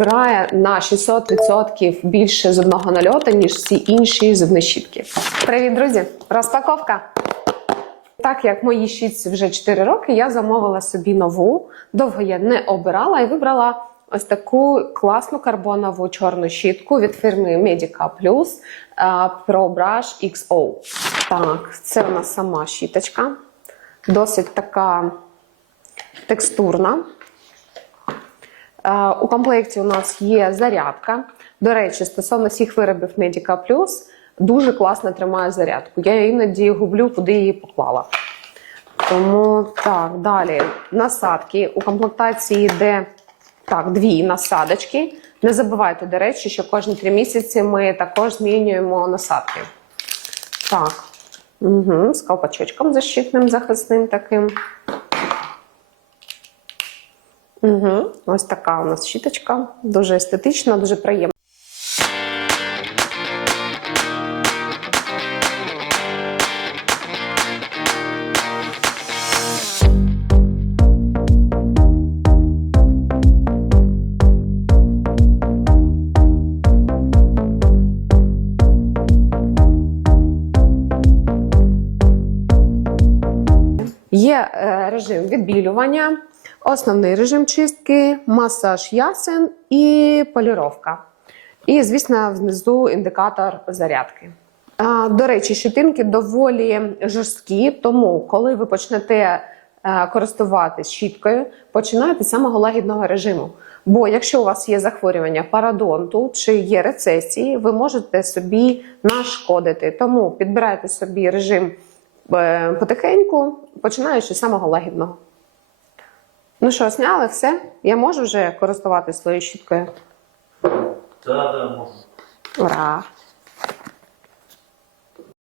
прибирає на 600% більше зубного нальоту, ніж всі інші зубні щітки. Привіт, друзі! Розпаковка! Так як моїй щітці вже 4 роки, я замовила собі нову. Довго я не обирала і вибрала ось таку класну карбонову чорну щітку від фірми Medica Plus е, Pro Brush XO. Так, це у нас сама щіточка. Досить така текстурна. Е, У комплекті у нас є зарядка. До речі, стосовно всіх виробів Medica Plus, дуже класно тримає зарядку. Я іноді гублю, куди її поклала. Тому так, далі насадки. У комплектації йде так, дві насадочки. Не забувайте, до речі, що кожні три місяці ми також змінюємо насадки. Так, угу, з колпачочком защитним, захисним таким. Угу, ось така у нас щіточка. Дуже естетична, дуже приємна. Є е, режим відбілювання, основний режим чистки, масаж ясен і поліровка. І, звісно, внизу індикатор зарядки. До речі, щетинки доволі жорсткі, тому коли ви почнете е, користуватись щіткою, починайте з самого лагідного режиму. Бо якщо у вас є захворювання парадонту чи є рецесії, ви можете собі нашкодити. Тому підбирайте собі режим е, потихеньку, починаючи з самого лагідного. Ну що, зняли все? Я можу вже користуватися своєю щіткою? Да, да, можу. Ура!